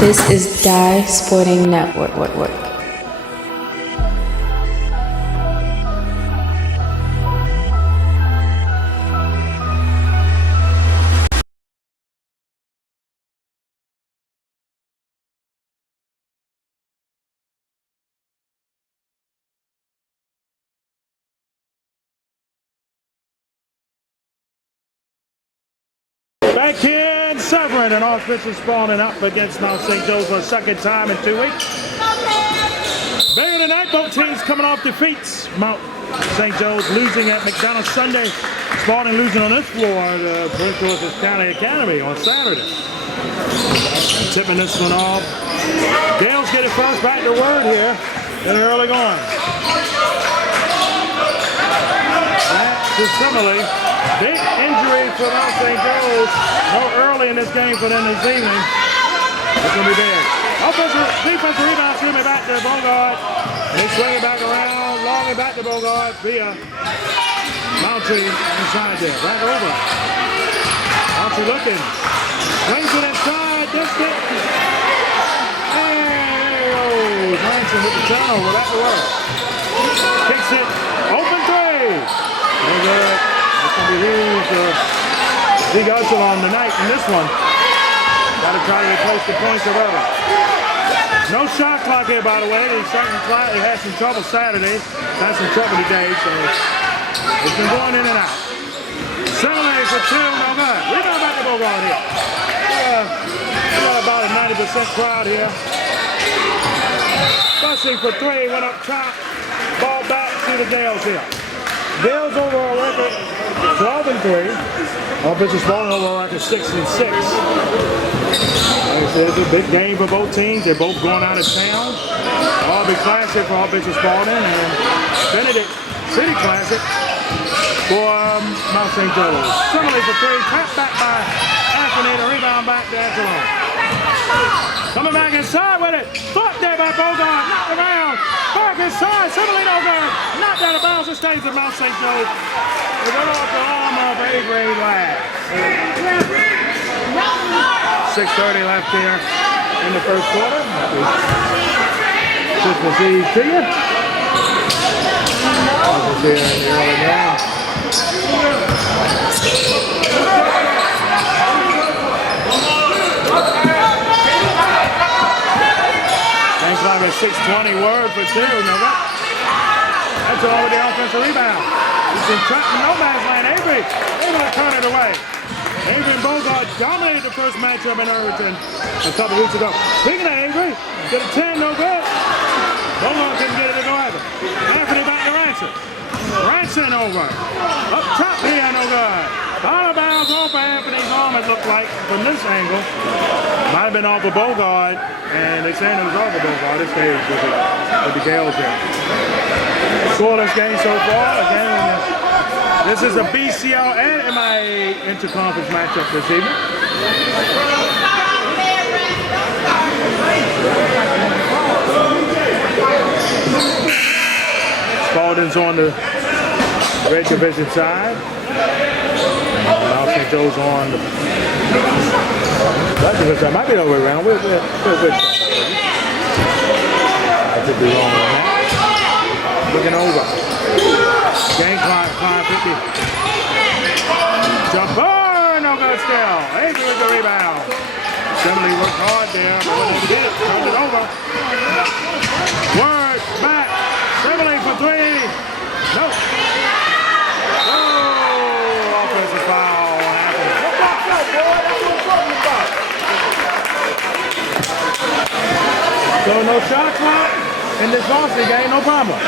This is Die Sporting Network. Back here in Severn, and Archbishop Spalding up against Mount St. Joe's for a second time in 2 weeks. Bigger tonight, both teams coming off defeats. Mount St. Joe's losing at McDonald Sunday. Spalding losing on this floor to Prince George's County Academy on Saturday. Tipping this one off. Gaels get it first, back to word here in the early going. That's similarly. Big injury for Mount St. Joe's. No early in this game for them this evening. It's going to be big. Defensive rebound, swing it back to Bogart. They swing it back around, long it back to Bogart via Mountie inside there. Back over. Mountie looking. Swings it inside, distant. And there he goes. Hanson with the turnover. That's the work. Kicks it. Open three. No good. It's going to be huge for Zeke on tonight in this one. Got to try to replace the points of early. No shot clock here, by the way. He had some trouble Saturday. Had some trouble today, so it's been going in and out. 7 for 2, no good. Rebound back to Bogart here. We got about a 90% crowd here. Bussing for 3, went up top. Ball back to the Gaels here. Gaels overall record 12-3. Archbishop Spalding overall record 6-6. Like I said, it's a big game for both teams. They're both going out of town. Big Classic for Archbishop Spalding and Benedict City Classic for Mount St. Joe's. Similarly for 3, tapped back by Anthony, the rebound back to Angelone. Coming back inside with it. Foot there by Bogart, knocked around. Back inside, similarly no good. Knocked out of bounds, it stays at Mount St. Joe's. It went off the arm of a grade lad. 6:30 left here in the first quarter. Christmas Eve to you. Christmas here in the early game. Thanks for a 6:20 word for 2. No good. That's all with the offensive rebound. He's been trapped in no man's land. Avery able to turn it away. Avery and Bogart dominated the first matchup in Irvington a couple weeks ago. Speaking of Avery, get a 10, no good. Bogart couldn't get it to go either. Anthony back to Ranson. Ranson over. Up top here, no good. Out of bounds off of Anthony's arm, it looked like from this angle. Might have been off of Bogart, and they saying it was off of Bogart. This stage with the Gaels here. Scoreless game so far. Again, this is a BCL and MIAA interconference matchup this evening. Spalding's on the red division side. Mount St. Joe's on the black division side. Might be the other way around. We'll I could be wrong on that. Looking over. Game clock, 5:50. Jumper, no good still. Avery with the rebound. Assembly worked hard there, but what did it? Turned it over. Word back. Assembly for 3. No. Oh, offensive foul on Anthony. So no shot clock in this varsity game, no problem.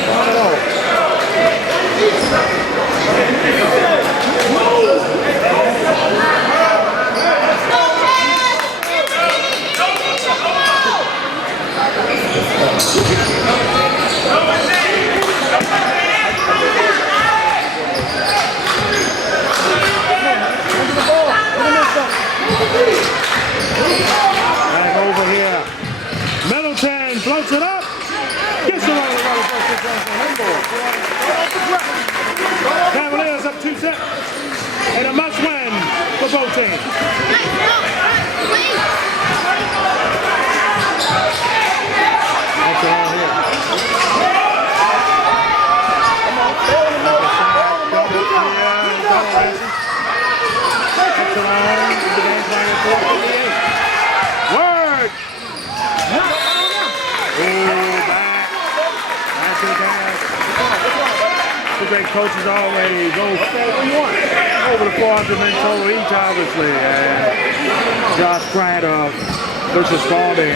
Not at all. Back over here. Middleton floats it up. Gets it over the Cavaliers up 2 sets. And a must win for both teams. That's the line. The game playing at 4:58. Word! Oh, back. Back to the pass. The great coaches always go over the 400-man total each, obviously. And Josh Pratt of Archbishop Spalding.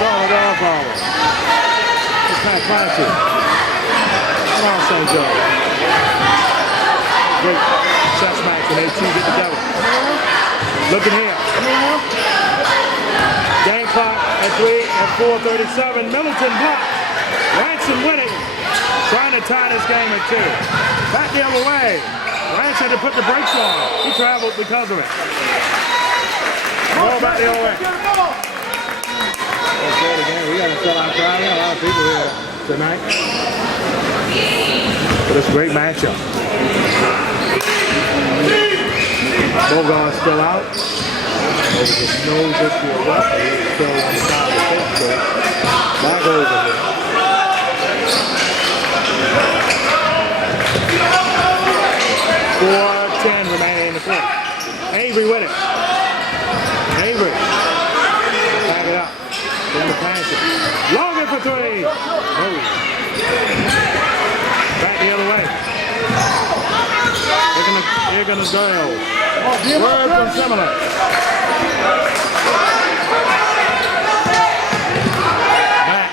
Going off forward. It's kind of classic. Come on, St. Joe. Great chess match when they two get together. Looking here. Game clock at 4:37. Middleton blocked. Ransom winning. Trying to tie this game at 2. Back the other way. Rance had to put the brakes on. He traveled because of it. Ball back the other way. Again. We got a sellout crowd. We got a lot of people here tonight. For this great matchup. Both guys still out. Over the snow this year. Still on the side of the pitch. Back over here. 4:10 remaining in the fourth. Avery with it. Avery. Back it up. Then the pass it. Logan for 3. Oh. Back the other way. Here gonna Gaels. Word from Similar. Back.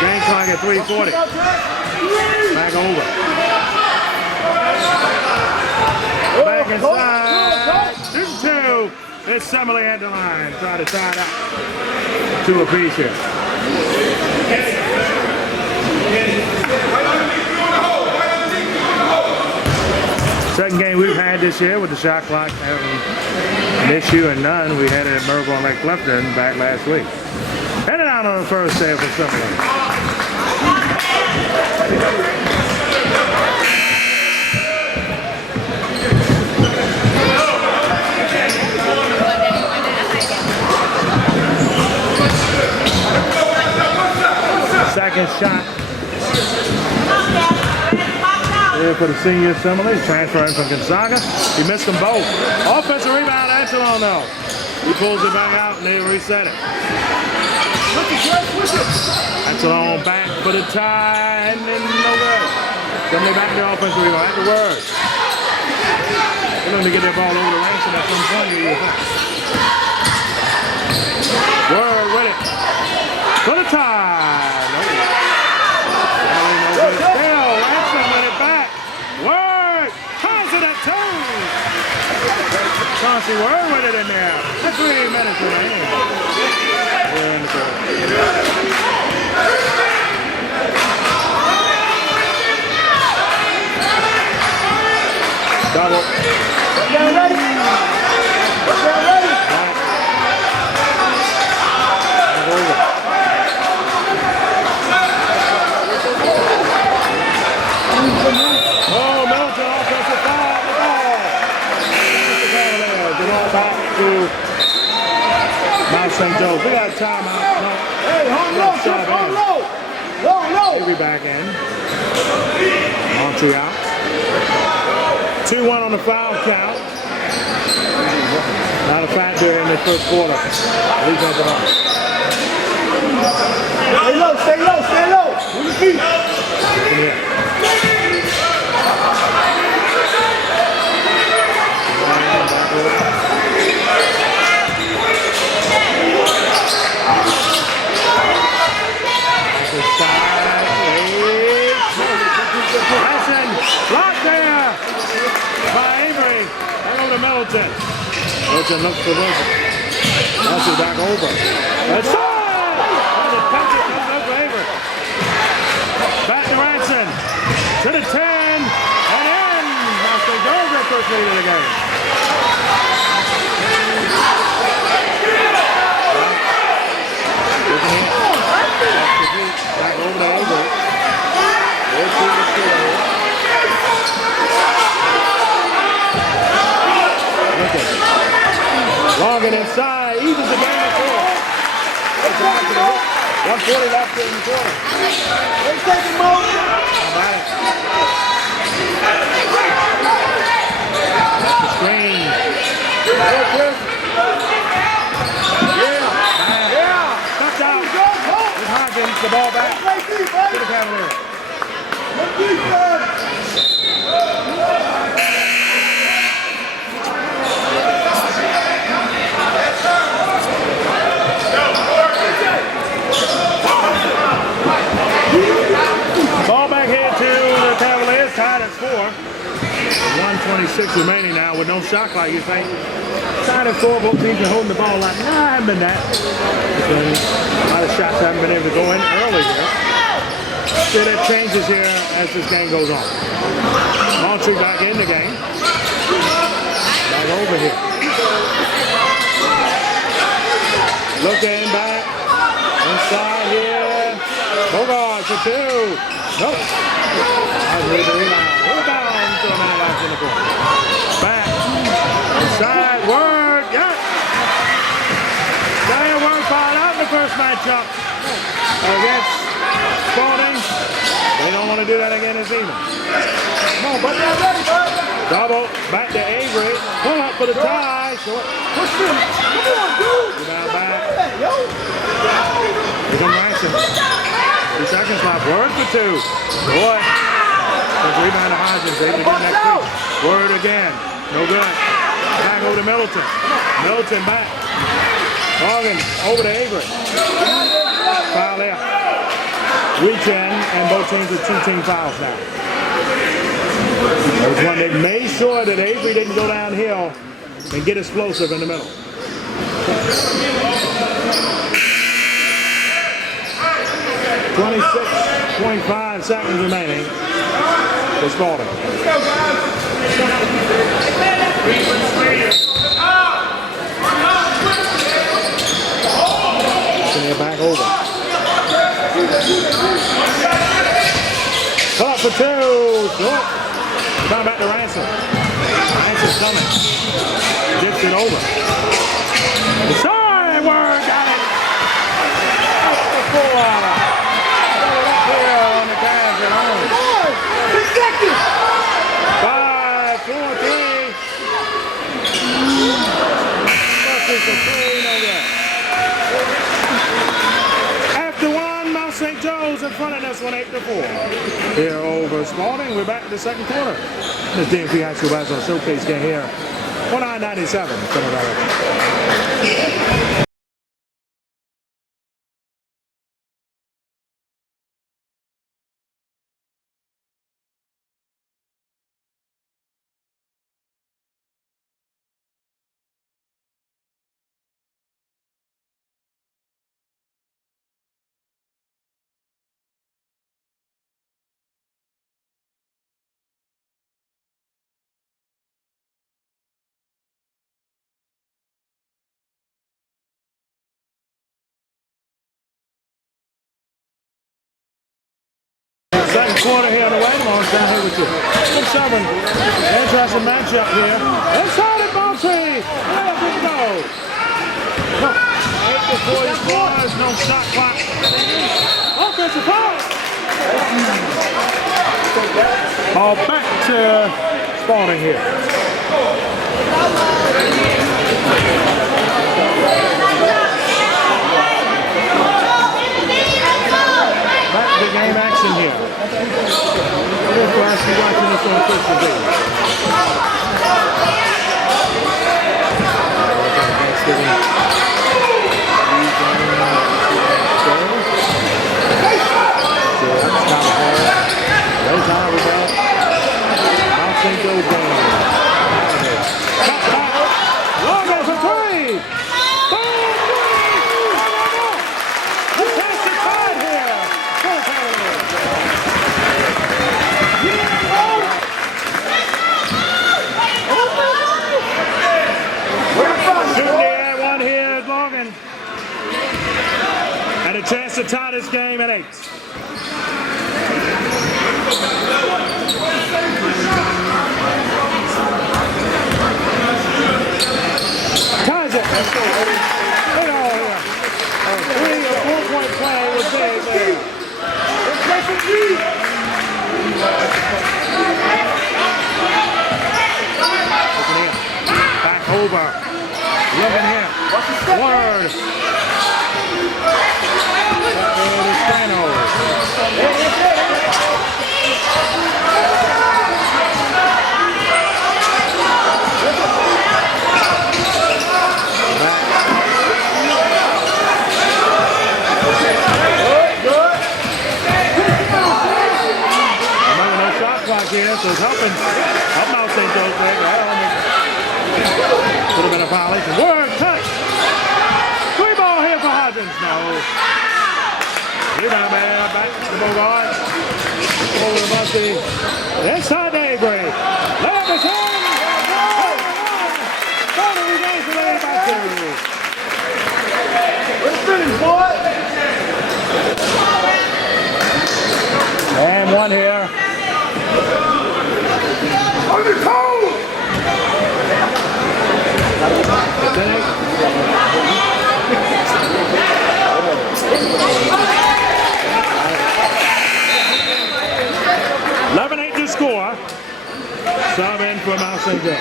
Game clock at 3:40. Back over. Back inside. 2-2. It's Semele at the line. Try to tie it up. 2 apiece here. Second game we've had this year with the shot clock having an issue and none. We had it at Merville and Lake Clifton back last week. Headed out on the first day for Semele. Second shot. There for the senior Semele. He's transferring from Gonzaga. He missed them both. Offensive rebound, Anselon though. He pulls it back out and they reset it. Anselon back for the tie and then no good. Semele back to the offensive rebound. At the word. They're going to get their ball over the ranks at some point. Word with it. For the tie. No. Ransom with it back. Word. Ties it at 2. Chauncey Word with it in there. That's 3 minutes remaining. We're in the third. Double. Get ready. Get ready. Over. Oh, Middleton offensive foul. The ball. The Cavaliers. It all back to Mount St. Joe's. We got a timeout. Hey, hold low. He'll be back in. Monty out. 2-1 on the foul count. Not a factor in the first quarter. Leave that behind. Stay low. Move your feet. Blocked there by Avery. Back over to Middleton. Middleton looks for Wilson. Wilson back over. That's it! And the punch it comes up for Avery. Back to Ranson. To the 10. And in. Now St. Joe's their first lead of the game. Back over to Avery. Logan inside, evens the game at 4. 1:40 left in the quarter. Let's take a moment. Cavaliers. Ball back here to the Cavaliers, tied at 4. 1:26 remaining now with no shot clock, you think. Tied at 4, both teams are holding the ball like, nah, I haven't been that. A lot of shots haven't been able to go in early here. So that changes here as this game goes on. Montreal back in the game. Back over here. Looking back. Inside here. Bogart for 2. Nope. Rebound to a man left in the corner. Back. Inside. Word. Yep. Diane Word fouled out in the first matchup against Spalding. They don't want to do that again this evening. Come on, buddy. Double. Back to Avery. Pull up for the tie. Short. Push him. Come on, dude. Rebound back. Yo. Here comes Ransom. 2 seconds left. Word for 2. Boy. Rebound to Hodgins. They begin next week. Word again. No good. Back over to Middleton. Middleton back. Morgan over to Avery. Foul there. Weekend, and both teams with 2 team fouls now. That was one that made sure that Avery didn't go downhill and get explosive in the middle. 26.5 seconds remaining for Spalding. Sending it back over. Pull up for 2. Short. Coming back to Ransom. Ransom's coming. Dips it over. Sorry, Word got it. Up the 4. Up here on the Cavs at home. 6 seconds. 5, 4, 3. Buses for 3, no good. After 1, Mount St. Joe's in front of this one, 8-4. Here over Spalding. We're back to the second quarter. This DMV High School Basketball Showcase game here. 1997. Second quarter here on the way. Tomorrow's down here with you. 6-7. Interesting matchup here. Inside it, Baltimore. There we go. 8-4 scores. No shot clock. Offensive foul. Ball back to Spalding here. Back to game action here. Here's Flash, you're watching this on Christian TV. Logo for 3! And a chance to tie this game at 8. Ties it. Look all here. A 3 or 4 point play was big there. Looking in. Back over. Looking here. Word. That is Spanos. clock here, so it's helping out St. Joe's there. Could have been a violation. Word touch. 3 ball here for Hodgins. No. Rebound there, back to Bogart. Over to Bussy. Inside to Avery. Layup is in. He goes to lay it back to. Let's finish, boy. And one here. On the toe. 11-8 to score. Sub in for Mount St. Joe.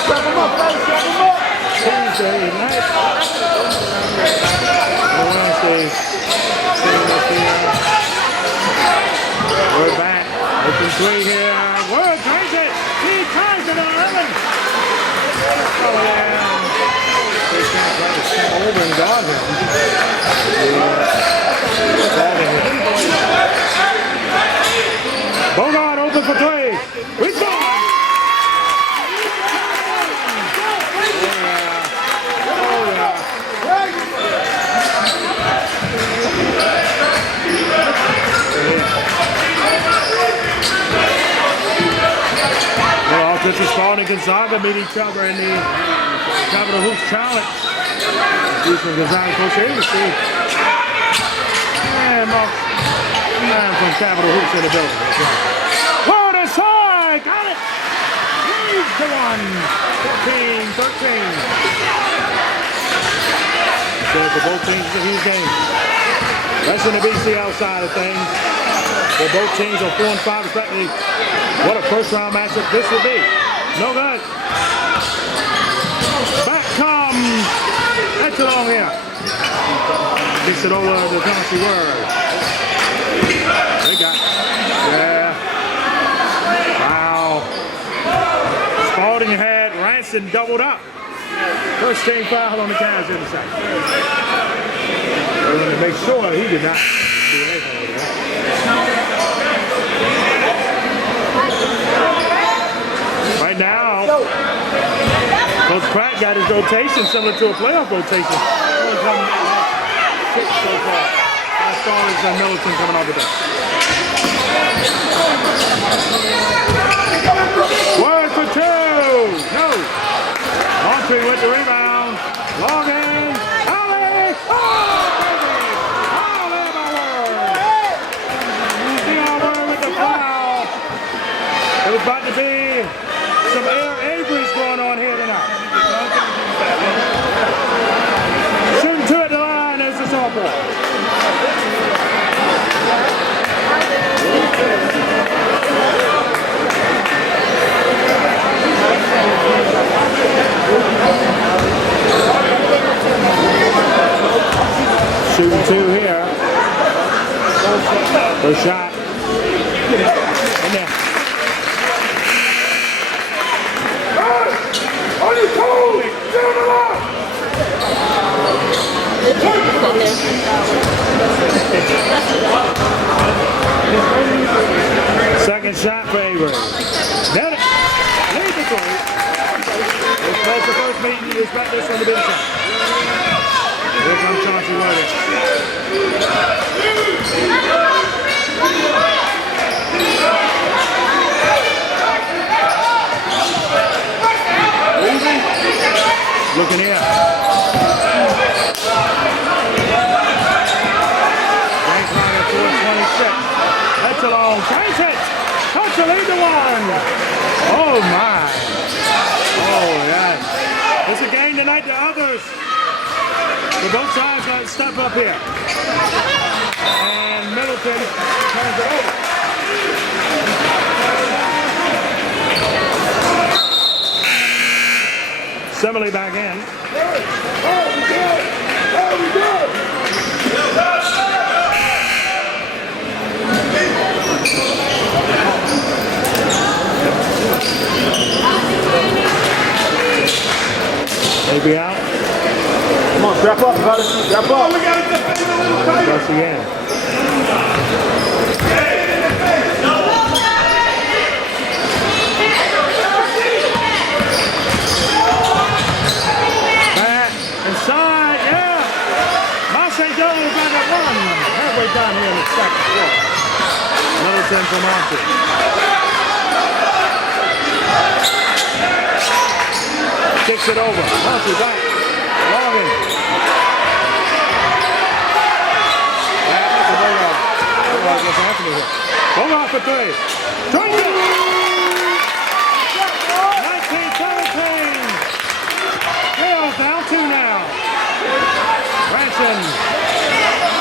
Step him up, step him up. Tuesday night. Wednesday. We're back. Open 3 here. Word tries it. He tries it on Irvin. Oh, yeah. They can't try to step over and guard him. Bogart open for 3. He's gone. Archbishop Spalding and Gonzaga meet each other in the Capital Hoops Challenge. From Gonzaga Coach Agency. And man from Capital Hoops in the building. Word inside! Got it! Leads to 1. 14-13. So for both teams, it's a huge game. That's in the BCL side of things. Where both teams are 4 and 5 respectively. What a first round matchup this will be. No good. Back comes Echelon here. Gets it over to Chauncey Word. They got it. Yeah. Wow. Spalding had Ranson doubled up. First team foul on the Cavs in the second. To make sure he did not do anything with that. Right now, Coach Pratt got his rotation similar to a playoff rotation. Only come 6 so far. As far as Middleton coming off the bench. Word for 2. No. Autry with the rebound. Long in. Alley. Oh, baby. Oh, there by Word. You see how Word with the foul. It was about to be some Air Avery's going on here tonight. Shooting 2 at the line. There's the softball. Shooting 2 here. First shot. In there. On your toes. Down the line. Second shot for Avery. Got it. Lead the 3. It's close to first meeting. You expect this one to be the same. Here comes Chauncey Word. Looking here. James Hunter, 426. That's a long. James hits. Touch the lead to 1. Oh my. Oh yes. It's a game tonight to others. So both sides got to step up here. And Middleton turns it over. Simile back in. Maybe out. Come on, strap up, buddy. Step up. Once again. Back inside, yeah. St. Joe's back at one. Halfway down here in the second quarter. Middleton from Monty. Kicks it over. Monty back. Logan. Back to Anthony here. Bogart for three. Drink it! 19-17. Gaels down two now. Ranson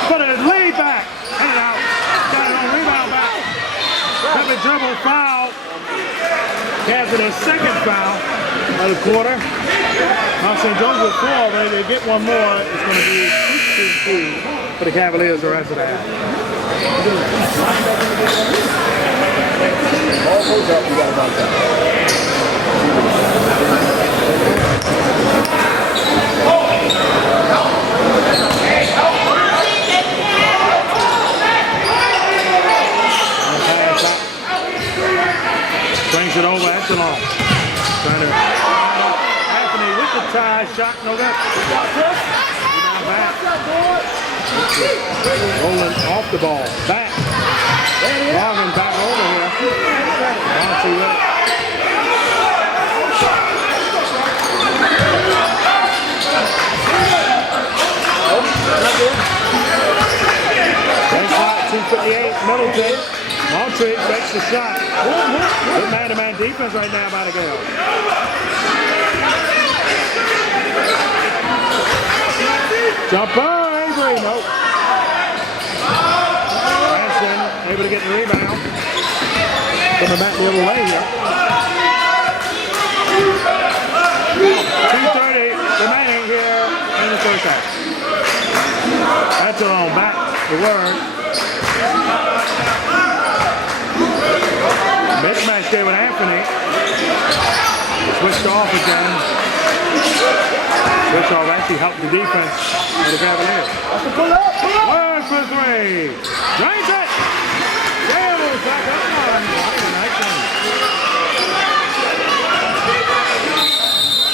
put a lead back, and out. Got it on rebound back. Heavy dribble foul. Cavs in his second foul of the quarter. Now St. Joe's with four, but if they get one more, it's going to be 2-2 for the Cavaliers the rest of the half. All goes up, you got about that. Brings it over Echelon. Trying to Anthony with the tie shot, no good. Now back. Rolling off the ball. Back. Logan back over here. Monty with it. Baseline 258, Middleton. Monty makes the shot. Good man-to-man defense right now by the Gaels. Jumper, Avery, nope. Ranson able to get the rebound. Coming back the other way here. 2:30 remaining here in the first half. That's on back the word. Mismatch there with Anthony. Switched off again. Switch off actually helped the defense of the Cavaliers. Pull up, pull up. Word for three. Drains it. Gaels back up one.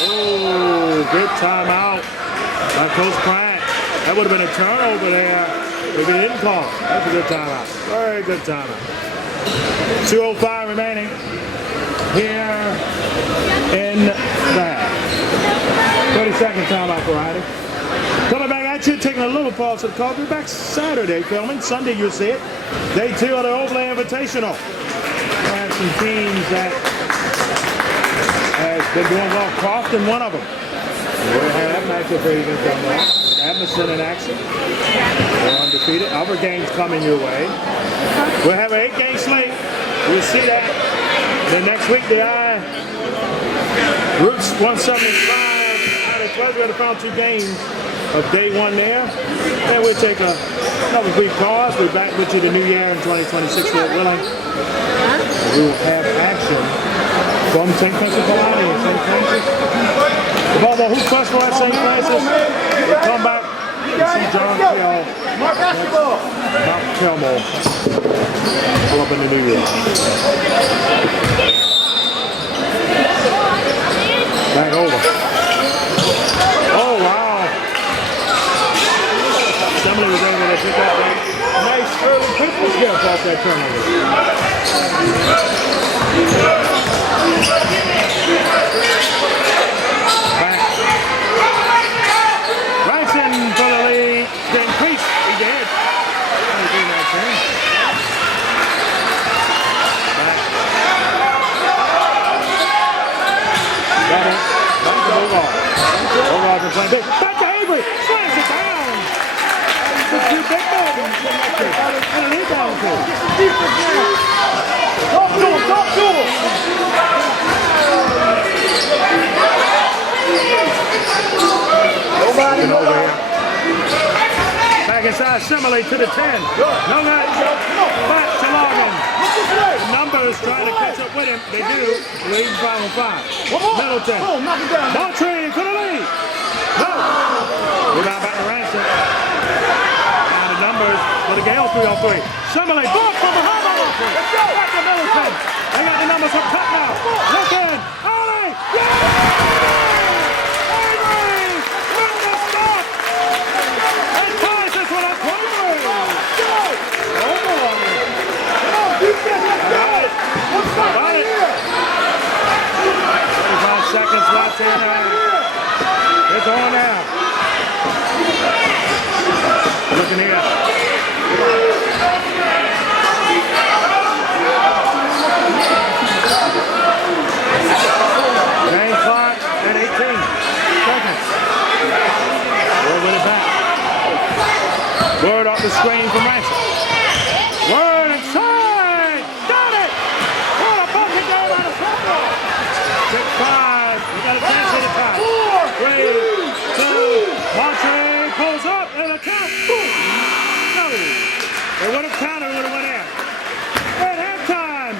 Oh, good timeout by Coach Pratt. That would have been a turnover there if he didn't call it. That's a good timeout. Very good timeout. 2:05 remaining here in the half. 30-second timeout for Riley. Coming back at you, taking a little pause to the call. We'll be back Saturday filming. Sunday you'll see it. Day 2 of the Overlay Invitational. We'll have some teams that has been doing well. Crofton, one of them. We'll have that matchup for you against them. Emerson in action. They're undefeated. Other games coming your way. We'll have an 8-game slate. We'll see that. Then next week, the Roots 175 out of 12. We're going to find 2 games of day 1 there. Then we'll take another brief pause. We're back with you the new year in 2026, Lord willing. We will have action from St. Francis Kalani and St. Francis. The Baltimore Hoop Festival at St. Francis. We'll come back and see John Kell. Mark basketball. Mount Kelmore. Pull up in the new year. Back over. Oh, wow. Somebody was able to pick up that nice early Christmas gift off that turnover. Back. Ranson for the lead. Then Priest, he did. 23-19. Back. Got it. Back to Bogart. Bogart's in front. Back to Avery. Slams it down. It's too big for him. And a rebound for him. Talk to him, talk to him. Nobody, Over nobody. here. Back inside, Simile to the 10. No good. Back to Logan. Numbers trying to catch up with him. They do. Lead 5-on-5. Middleton. Oh, knock it down. Montreal for the lead. No. Rebound back to Ransom. 3-on-3. Simile, book from behind the offense. Let's go. Back to Middleton. They got the numbers up top now. Look in. Ollie. Yeah! Avery with the stop. And ties this one up 23. Go. Oh, boy. Come on, defense. Let's go. Let's go right here. 25 seconds left in there. It's on now. Looking here. Game clock at 18 seconds. We'll win it back. Word off the screen from Ransom. Word inside. Got it. What a bucket down on the football. 6-5. We got a chance at the top. 3, 2. Montre pulls up and a count. No. They would have counted, would have went in. At halftime.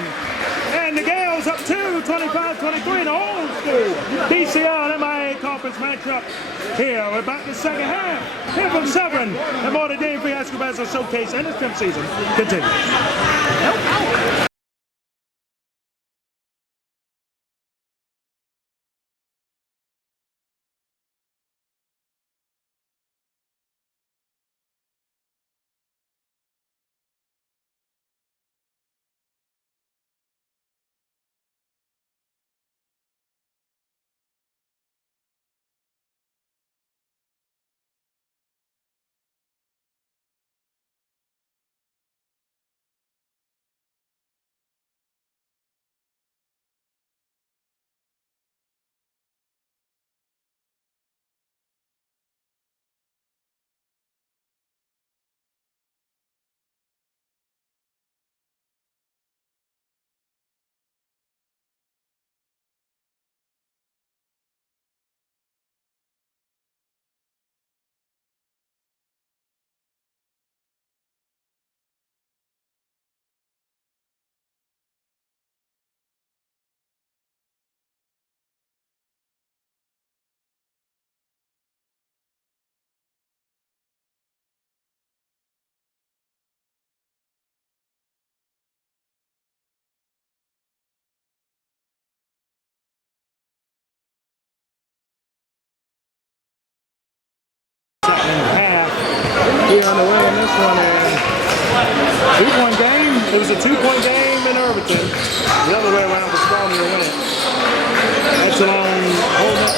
And the Gaels up 2, 25-23 in the old school DCL and MIAA conference matchup. Here, we're back to the second half. Here from 7. And more the DMV HS Basketball Showcase and its 5th season continues. Here on the way in this one, and 2-point game. It was a 2-point game in Irvington. The other way around for Spalding to win it. Echelon holding it.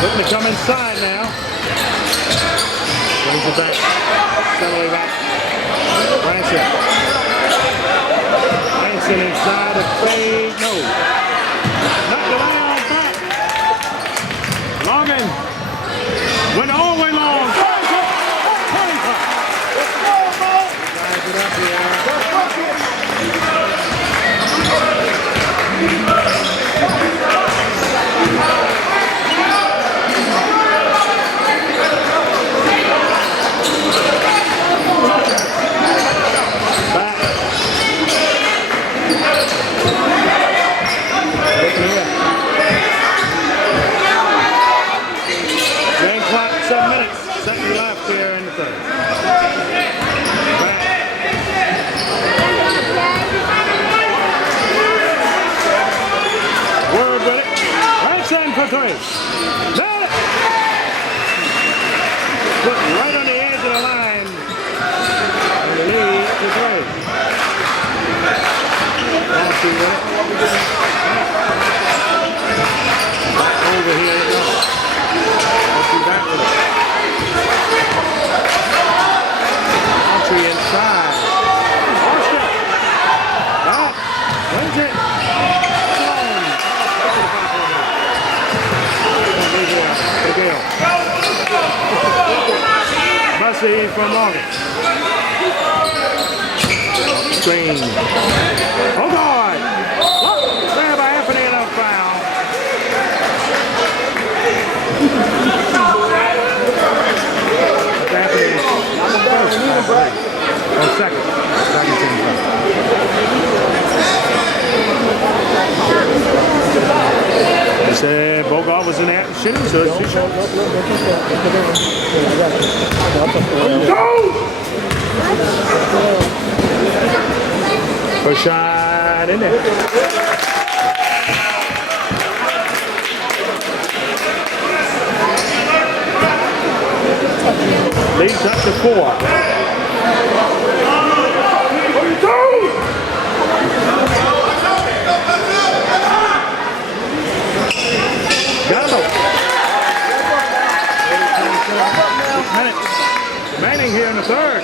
Looking to come inside now. Brings it back. Steadily back. Branson. Branson inside a fade. No. Knocked it out back. Longman. Went all the way long. Game clock, 7 minutes. Second left here in the third. Word with it. Right side for 3. Nailed it. Put right on the edge of the line. And the lead to 3. Rossi with it. Over here. Rossi back with it. Rossi inside. Rossi. Back. Wins it. Bussy from Morgan. Screen. Oh God! Look! There by Anthony and a foul. Anthony. Oh, second. Second team foul. They said Bogart was in the act shooting, so it's 2 shots. Go! First shot in there. Leads up to 4. Remaining here in the third.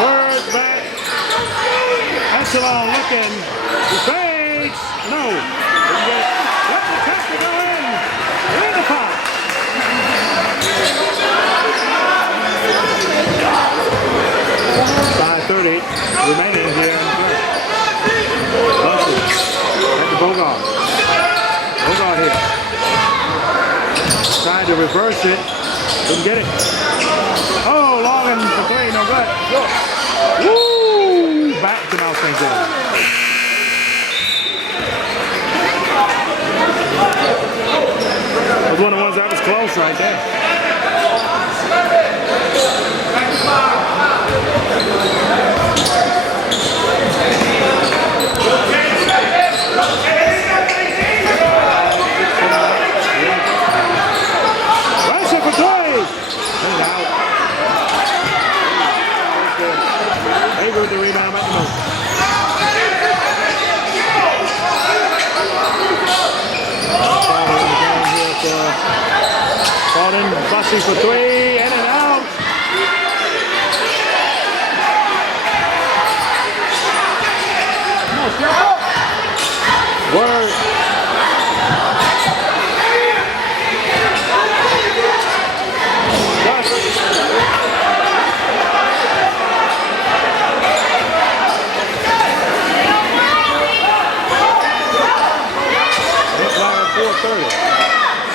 Word back. Echelon looking. The fades. No. Let the test to go in. In the pot. 5:30 remaining here in the play. Bussy at the Bogart. Bogart here. Trying to reverse it. Didn't get it. Oh, long and for 3, no good. Woo! Back to Mount St. John. That was one of the ones that was close right there. Pressure for 3. And out. Hager with the rebound at the moment. Spalding, Bussy for 3, in and out. Word.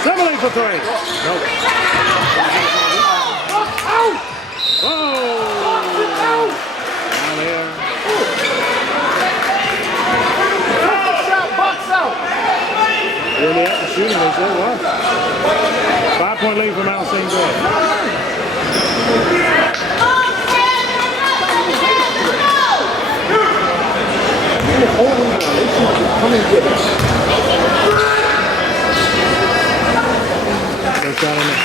Simile for 3. Nope. Oh! Down here. Box out. Really at the shooting, they said what? 5-point lead for Mount St. George. Come and get it. First shot in there.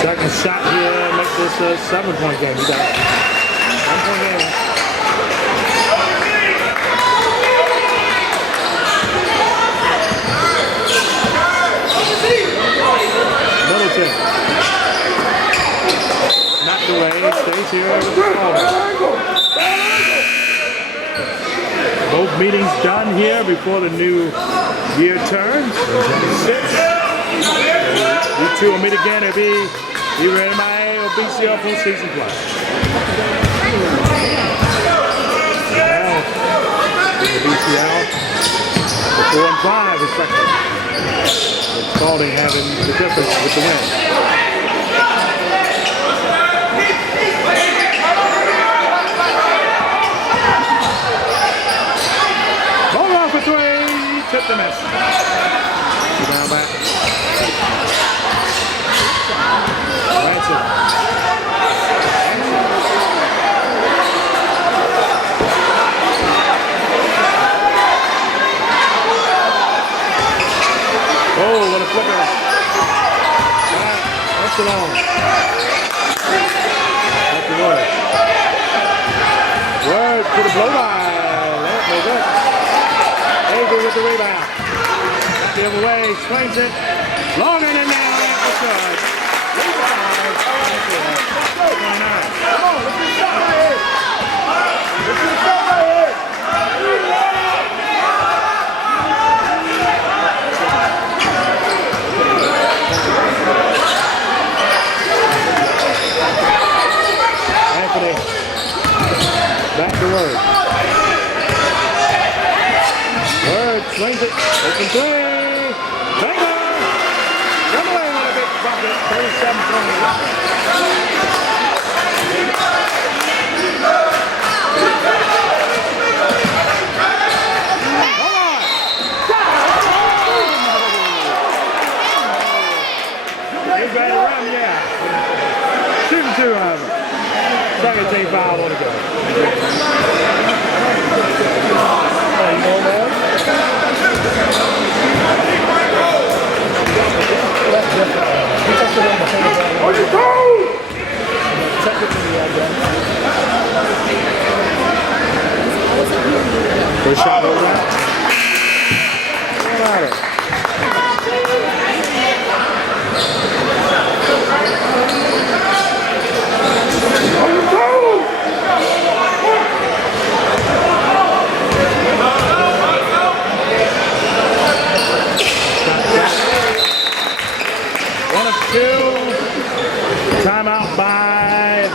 Second shot here, make this a 7-point game. You got it. 1-point game. Middleton. Not the way, stays here with the ball. Both meetings done here before the new year turns. You two will meet again. It'll be either MIAA or BCL full season play. Now, the BCL, the 4 and 5 respectively. With Spalding having the difference with the win. Bogart for 3, tipped the miss. Down back. Ransom. Oh, what a flipper. That's it on. That's the word. Word to the blow by. No good. Hager with the rebound. The other way, swings it. Long in and down at the charge. 29. Come on, let's get shot right here. Let's get shot right here. Anthony. Back to Word. Word swings it. Open three. Bingo! Come away with a big bucket. 37-20. Shooting two of them. Second team foul on the go. First shot over there. Timeout by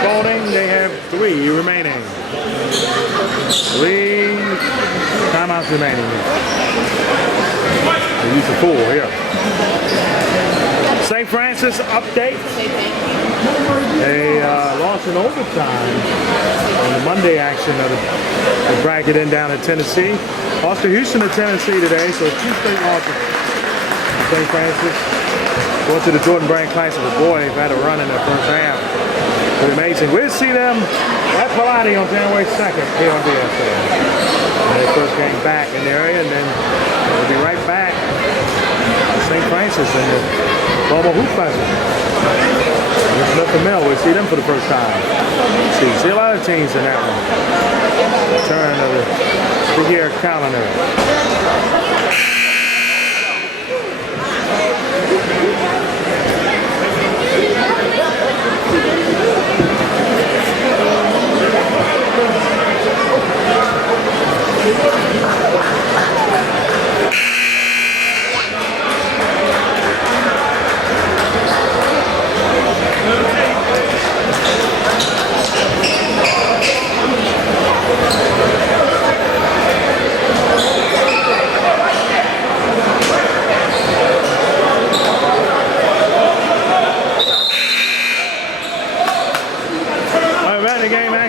Spalding. They have 3 remaining. 3 timeouts remaining. They use the 4 here. St. Francis update. They lost in overtime on the Monday action of the bracket in down in Tennessee. Lost to Houston and Tennessee today, so 2 straight losses. St. Francis. Going to the Jordan Brand Classic. Boy, they've had a run in their first half. Pretty amazing. We'll see them at Pilati on January 2nd here on DSN. Their first game back in the area, and then we'll be right back to St. Francis in the Baltimore Hoop Festival. Smith and Mill, we'll see them for the first time. See a lot of teams in that one. Turn of the year calendar.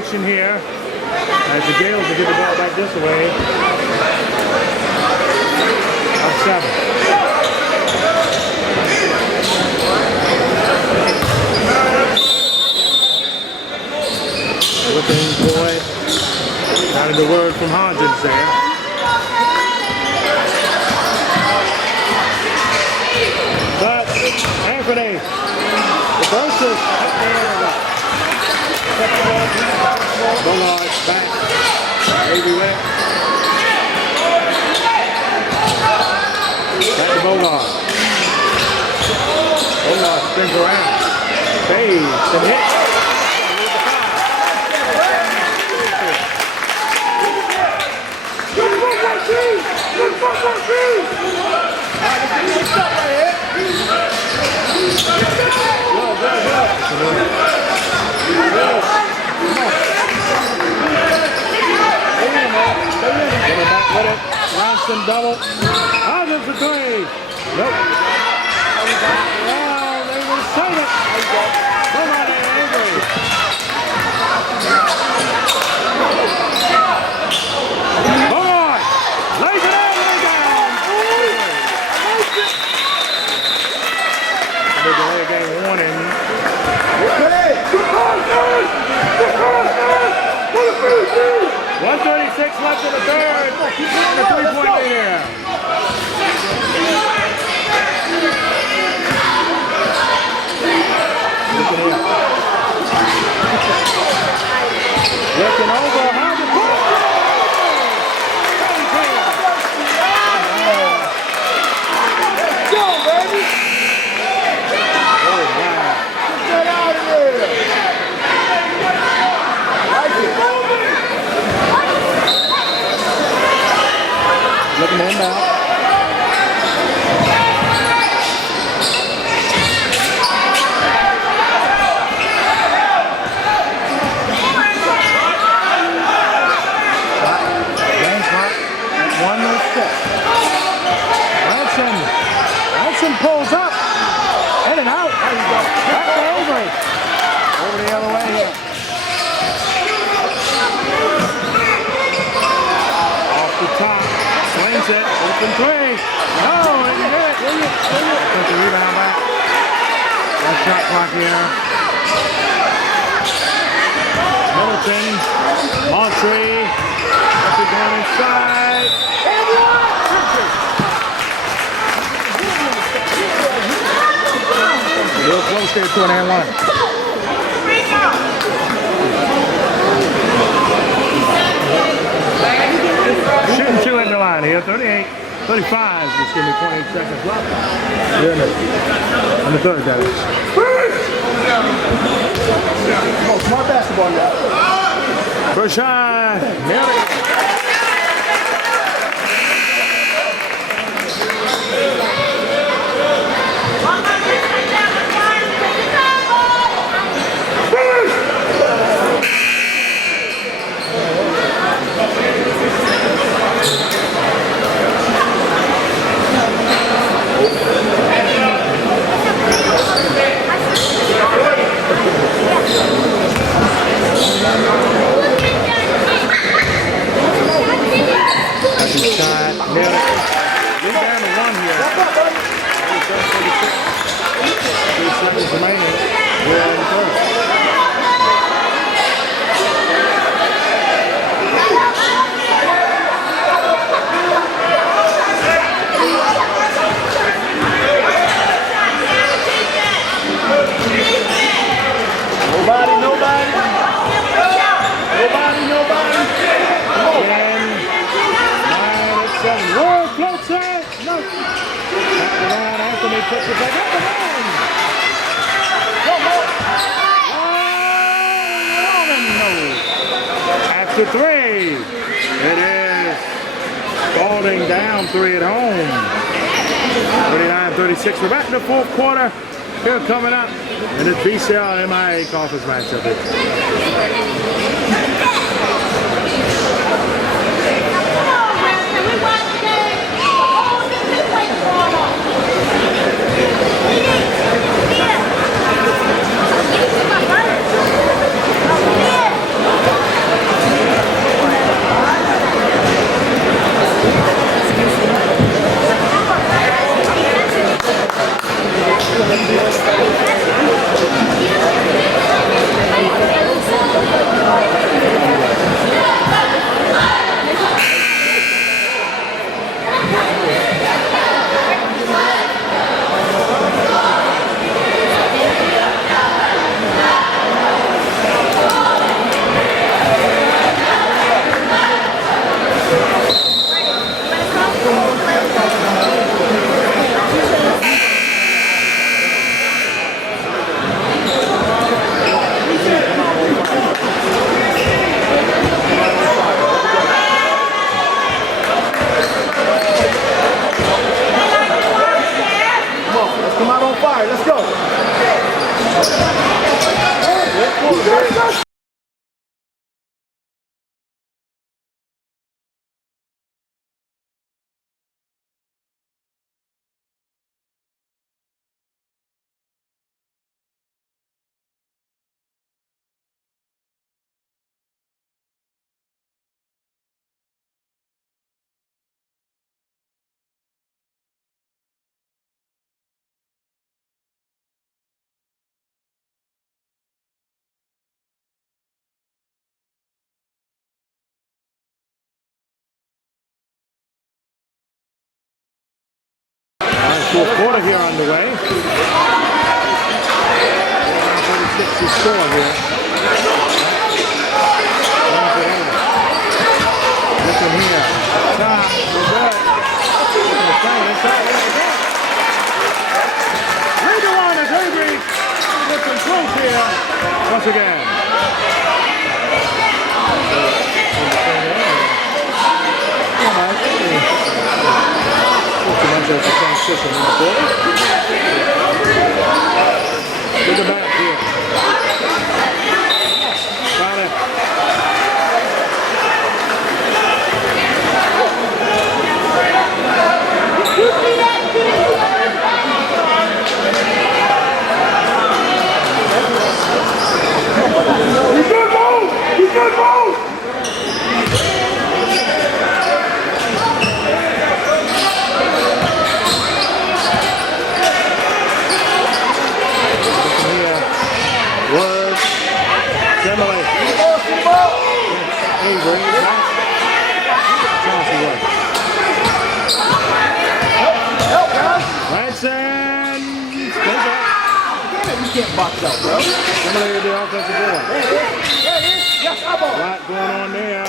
Here as the Gaels will get the ball back this way. Up 7. Looking boy. Got the word from Hodgins there. But Anthony, the first is up there. Bogard back. Baby wet. Back to Bogard. Bogard spins around. Fades and hits. Lanston double. Hodgins for 3. Nope. Wow, they will save it. Come on in, Avery. Come on. Lays it out, lay down. Big delay game warning. 1:36 left in the third. And a 3-point lead here. Looking over. How the push? Go, baby. Oh, wow. Get out of here. Looking in now. Open three. Oh, and you hit it. Put the rebound back. That shot clock here. Middleton. Montry. Going inside. Real close there, 2 and 1. Shooting 2 at the line here, 38, 35. Just give me 28 seconds left. On the third, that is. Come on, smart basketball now. First shot. Nailed it. Shot, nailed it. We're down to 1 here. 3 seconds remaining. We're on the third. Nobody. Whoa, close side. No. Back to line. Anthony puts it back up the line. No. After 3. It is Spalding down 3 at home. 39-36. We're back in the fourth quarter. Here coming up. And it's BCL and MIAA conference matchup here. Fourth quarter here underway. 36 to score here. Looking here. Top. We're good. Leader on is Avery. Looking close here. Once again. There's a transition in the quarter. To the back here. Got it. He's good move! can't box out, bro. Somebody with the offensive board. There it is. Yes, eyeball. Lot going on there.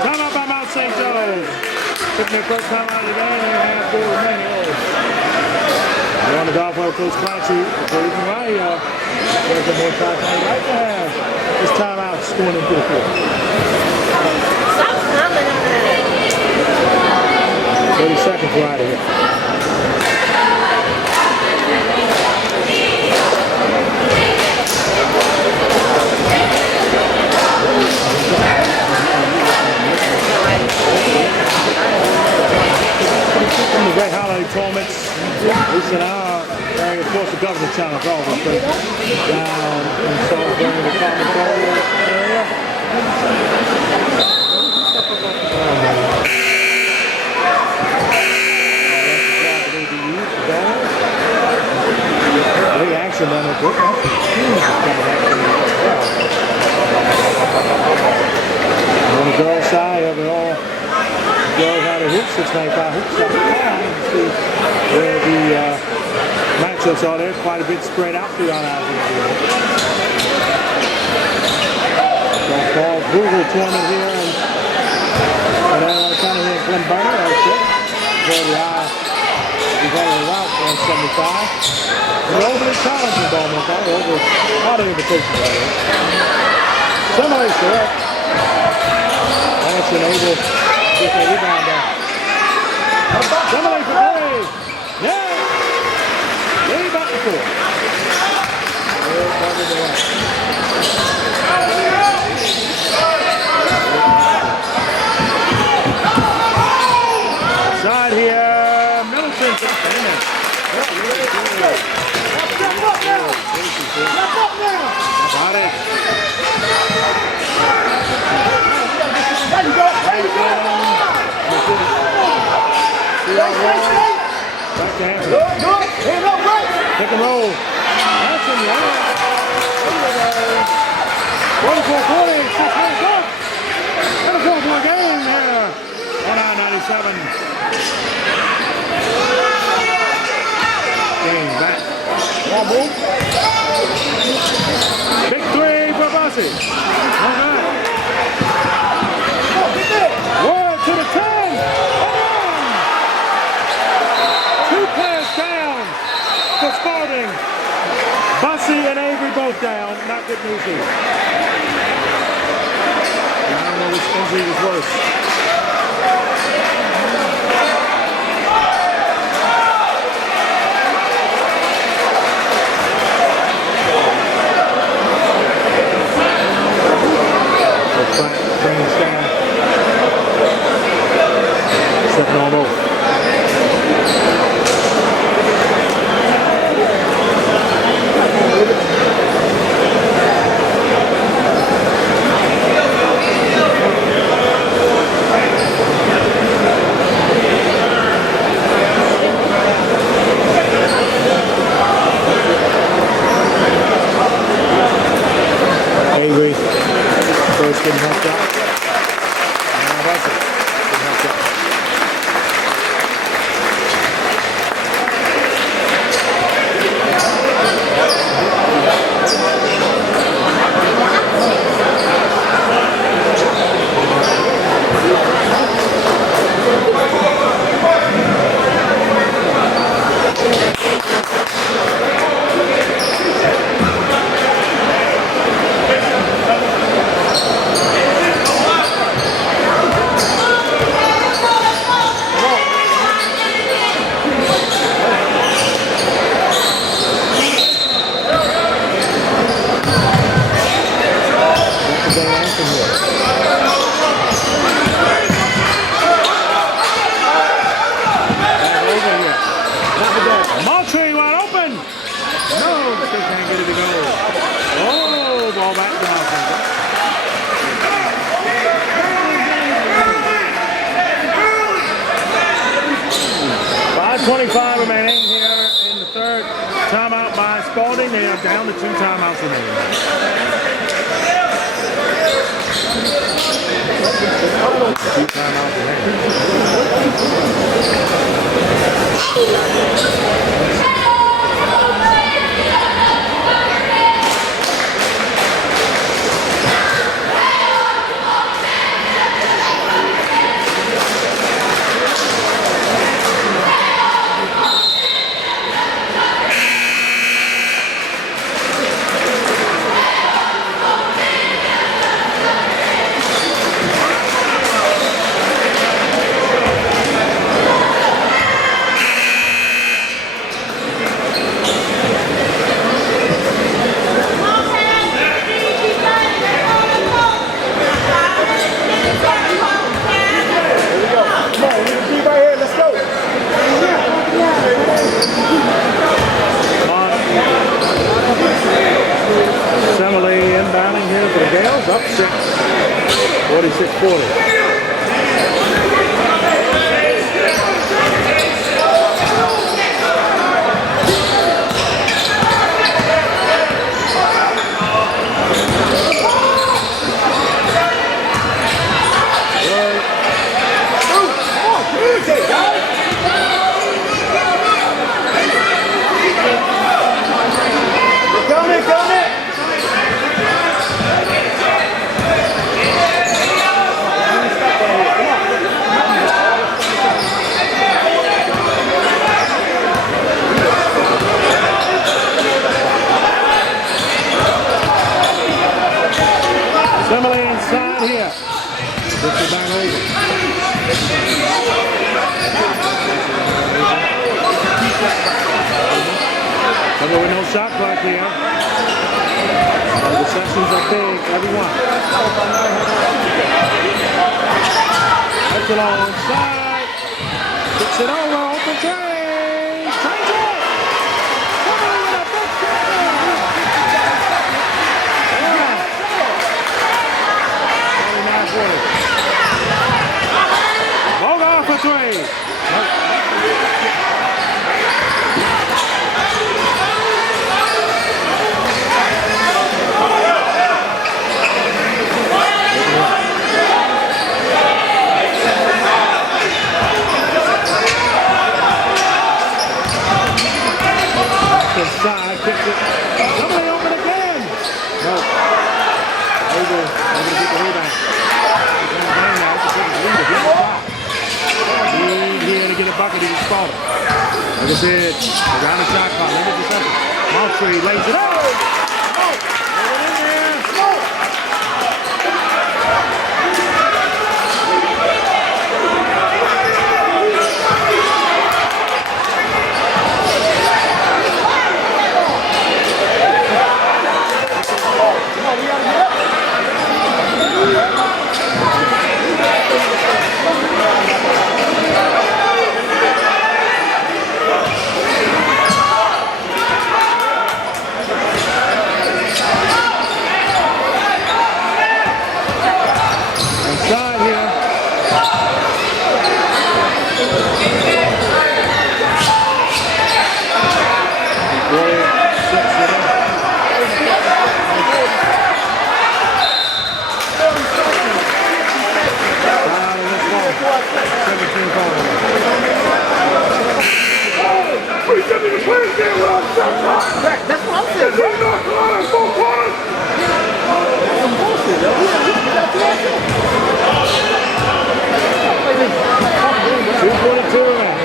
Timeout by Mount St. Joe's. Took their first time out of the game and half goal remaining. We're on the golf ball, Coach Clancy. The reason why there's a more time I'd like to have this timeout going into the fourth. Stop coming on that. 30 seconds right here. From the great holiday tournaments, Lisa and I are, of course, the Governor Channel for all of us, but down in Salisbury, the Common Cold area. Big action down there. On the girls' side of it all, girls out of hoops, 695 hoops shot. Where the matchups are there, quite a bit spread out throughout our field. Fall Google tournament here, and then on the counter here in Glen Burner, where the eye is running around 175. We're overly challenging Baltimore, over a lot of invitations right here. Somebody's correct. That's an able to get the rebound down. Somebody for three. Yeah. Way back to four. Side here, Middleton. Step up now. Step up now. Got it. There you go. There you go. Back to Hampton. Good. Hand up right. Pick and roll. That's in the air. 44-40. 6 minutes up. And a 4-point game here on I-97. Game back. One move. Big three for Bussy. One back. Ward to the 10. Two players down for Spalding. Bussy and Avery both down. Not good news here. I don't know which injury was worse. Bringing stand. Stepping on over. Avery, first getting helped out. And that's it. Getting helped out. Moultrie wide open. No, but they can't get it to go. Oh, ball back to Moultrie. 5:25 remaining here in the third. Timeout by Spalding. They are down to 2 timeouts remaining. Two timeouts remaining. 46-40. With no shot clock here. The sessions are big, everyone. That's it on side. Kicks it over, open train. Change it. Bogart for three. Side, kicks it. Somebody open again. No. Able to get the rebound. He's here to get a bucket. He just caught it. Like I said, around the shot clock. Look at the second. Moultrie lays it up. That's what I'm saying. We're not going full quarters. Some bullshit, though. We got 2:42 left.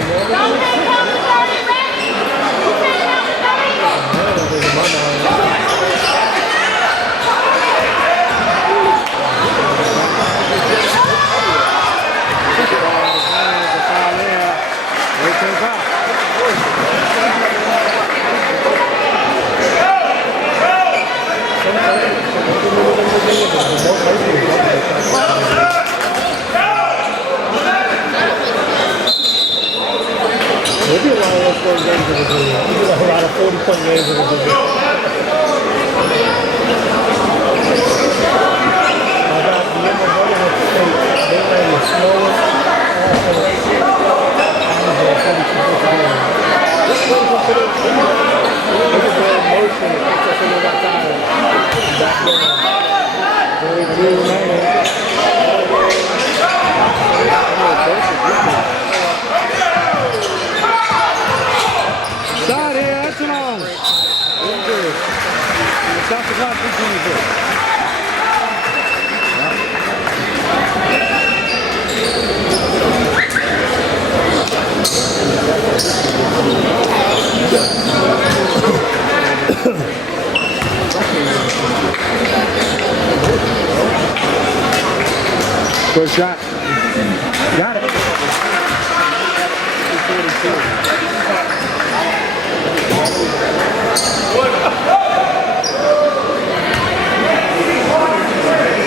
There'll be a lot of those games in the division. There'll be a lot of 40-point games in the division. I got the number one in the state. They ran the slowest offense. Look at their motion. Except when they got tired. Back down. 42 remaining. Shot here, that's it on. Stop the clock, 2:22. Good shot. Got it. 2:42.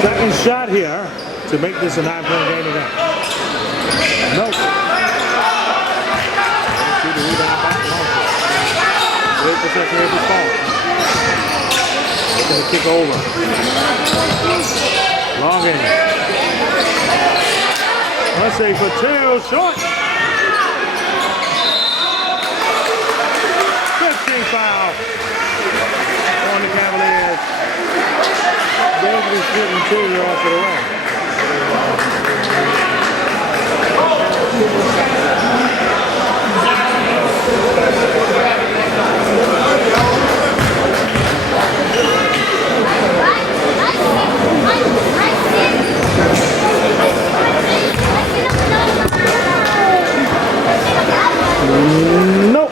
Second shot here to make this a 9-point game again. Nope. See the rebound back. Great protection of the ball. Looking to kick over. Long in. Massey for two, short. 15 foul on the Cavaliers. Gaels shooting two off of the way. Nope.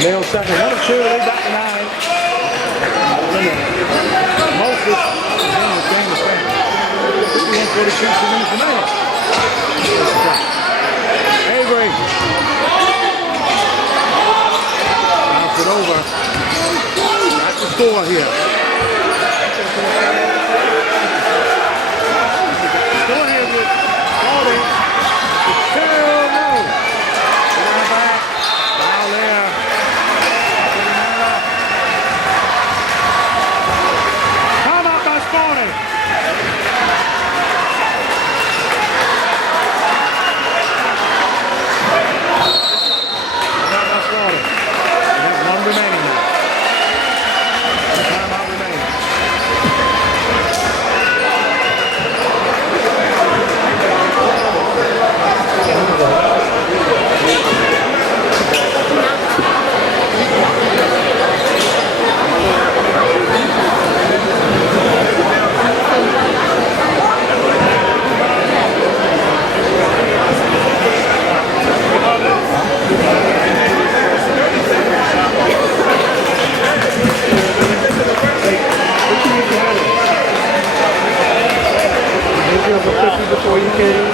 Nail second, 1 of 2, they back to 9. Moses is in the game of things. 51-42 minutes remaining. Avery. Bounce it over. Got the score here. Score here with Spalding. It's 2-0. Down back. Foul there. Timeout by Spalding. One remaining now. One timeout remaining. Before you came,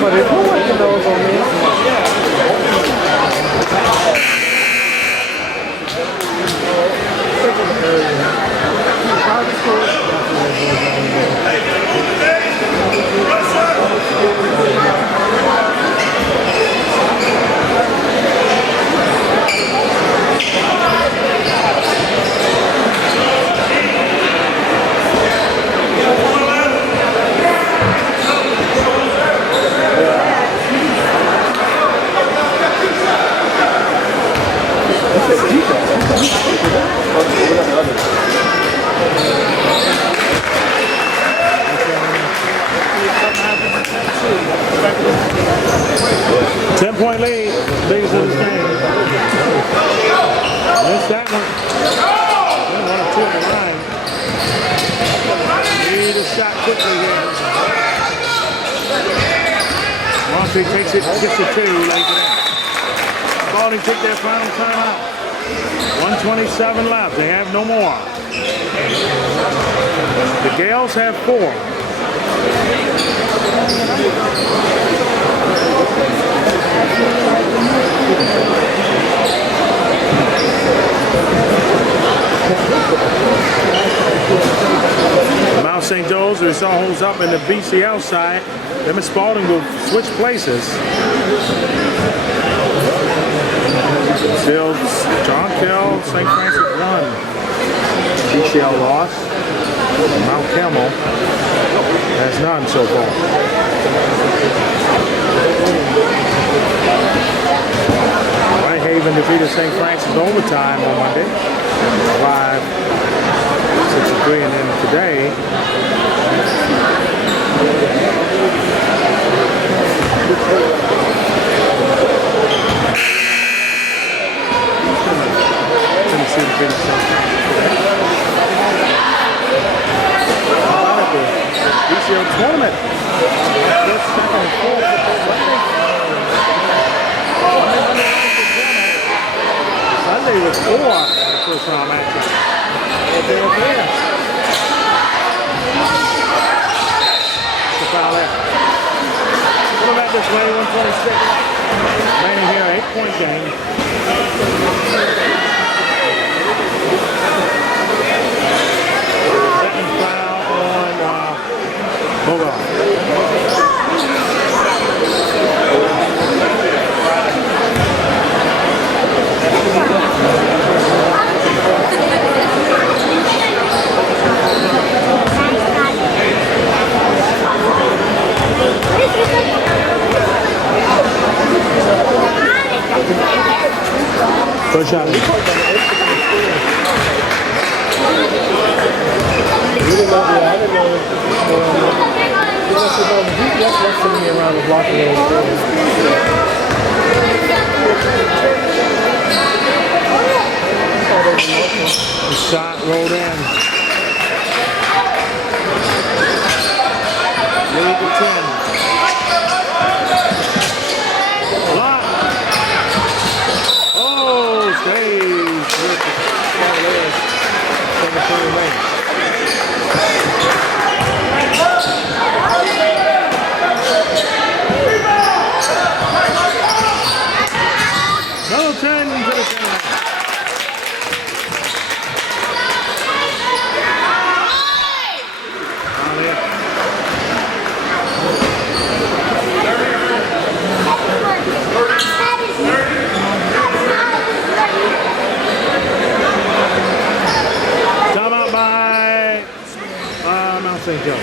but if you want to those on me, Point lead, biggest of this game. Missed that one. Then 1 or 2 in the line. Need a shot quickly here. Monty takes it, gets it 2, lays it in. Spalding take their final timeout. 1:27 left. They have no more. The Gaels have 4. Mount St. Joe's, we saw holds up in the BCL side. Them and Spalding will switch places. Still, John Kell, St. Francis won. BCL lost. Mount Carmel has none so far. Whitehaven defeated St. Francis overtime on Monday. 5-63, and then today. Tennessee defeated St. BCL tournament. First, second, and fourth. 4 in the first round matchup. It's a foul there. Coming back this way, 126. Remaining here, 8-point game. Second foul on Bogart. First shot. Really love it. I didn't know. That's sitting me around the block of those The shot rolled in. Lead to 10. Block. Oh, stays with the Cavaliers. 17 remaining. Middleton to the center. Timeout by Mount St. Joe.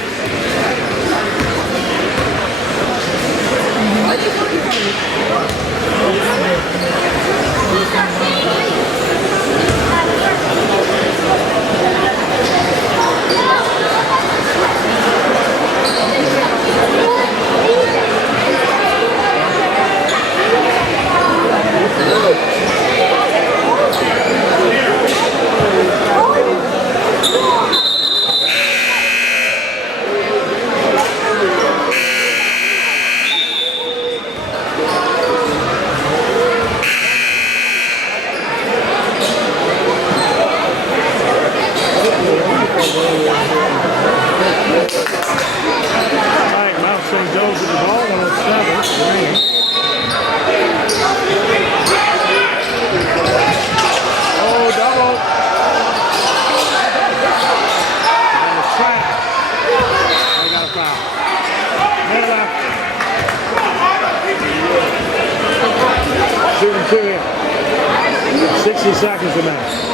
Shooting 2 in. 60 seconds remaining.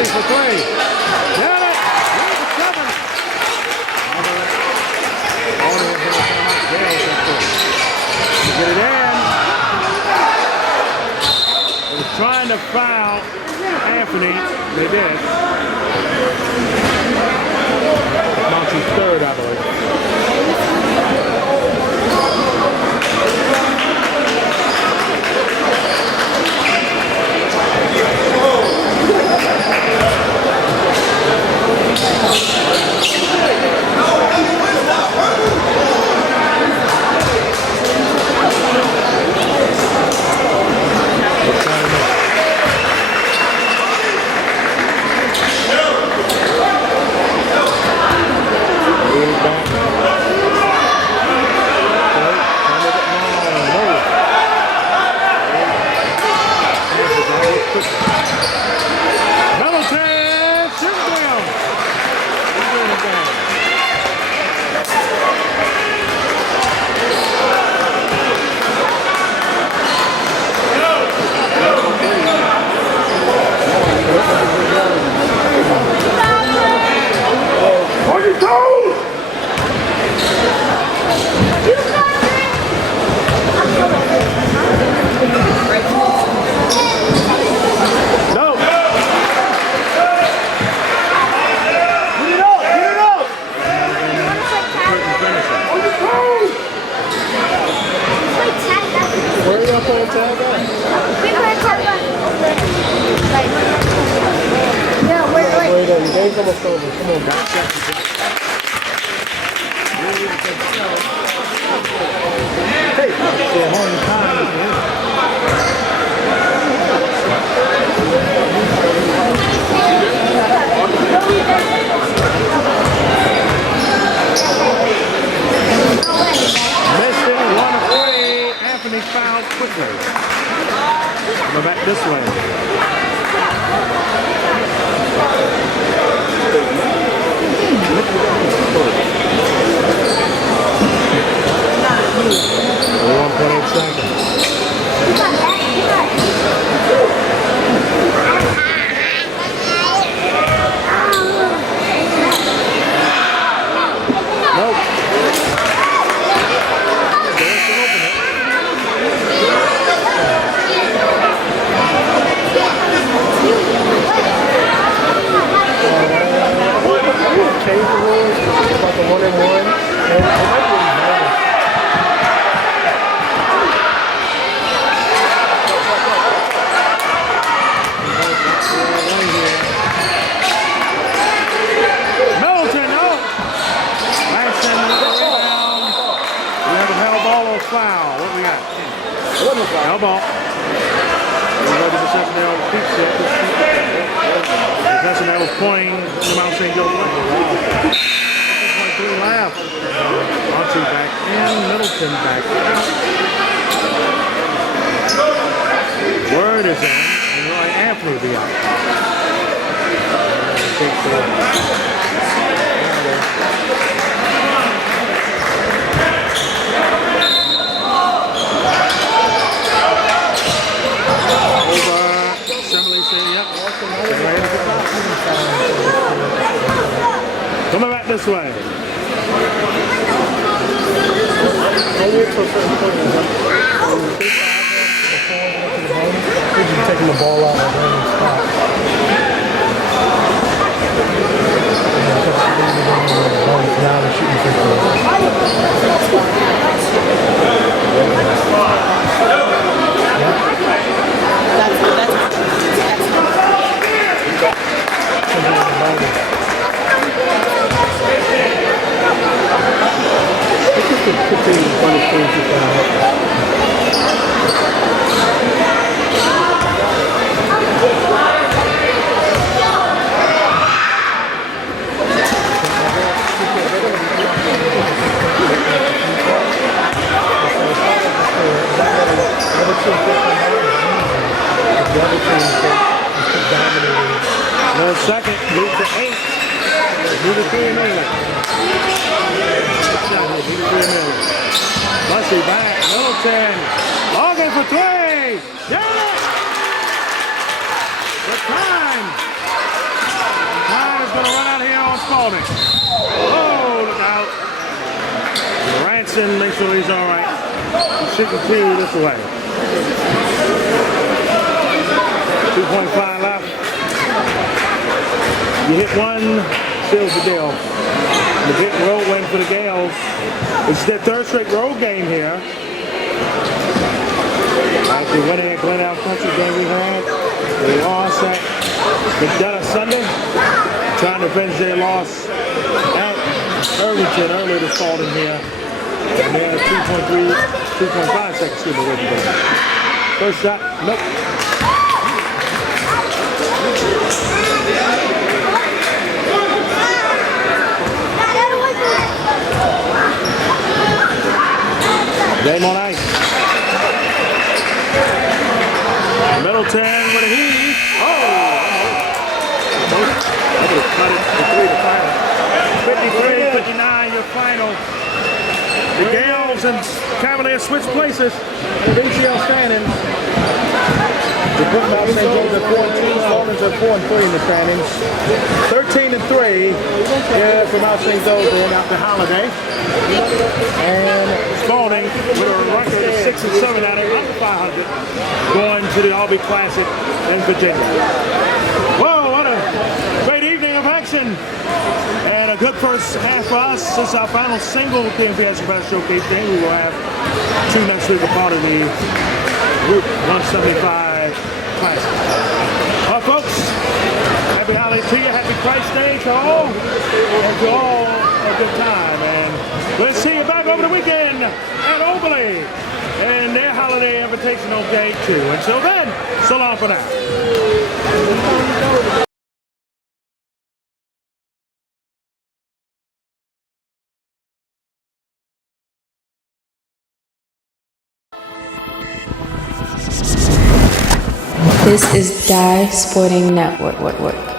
For 3. Get it! Get it in. They were trying to foul Anthony. They did. Monty's third, I believe. want to play tag out? We play tag out. Yeah, wait. Your game's almost over. Come on, guys. Hey, they're home time. Missed it, 1 of 3. Anthony fouled quickly. Go back this way. Only 1.8 seconds. Nope. Change the rules about the 1-and-1. Middleton, no. Langston with the rebound. We have a hell ball or foul. What do we got? Hell ball. We're going to the possession there on the peak set. Possession that was pointing to Mount St. Joe's way. 6.3 left. Archie back in. Middleton back out. Word is in. And Roy Anthony will be out. Over. Assembly say, yep. Coming back this way. Taking the ball out of the spot. Now they're shooting free throws. The second, move to 8. Move to 3 and 8. Bussy back, Middleton. Logan for 3. Yeah! The time. Time is going to run out here on Spalding. Oh, look out. Ranson makes sure he's all right. He's shooting 2 this way. 2.5 left. You hit one, seals the deal. The hit road win for the Gaels. It's their 3rd straight road game here. After winning at Glen Country game we had, they lost at McDonough Sunday, trying to avenge their loss at Irvington earlier this fall in here. And they had 2.5 seconds to the way to go. First shot, nope. Game on ice. Middleton with a heave. Oh! That would have cut it to 3 to final. 53-59, your final. The Gaels and Cavaliers switch places. DCL standing. They put Mount St. Joe's at 4-2. Spalding's at 4-3 in the standings. 13-3 here for Mount St. Joe's after holiday. And Spalding with a record of 6-7 out of under 500 going to the Albee Classic in Virginia. Whoa, what a great evening of action and a good first half for us. This is our final single DMV HS Basketball Showcase game. We will have 2 next week, a part of the Group 175 Classic. Well, folks, happy holiday to you. Happy Christ Day to all. And to all a good time. And we'll see you back over the weekend at Oberlin and their holiday invitational day too. Until then, so long for now. This is Dye Sporting Network.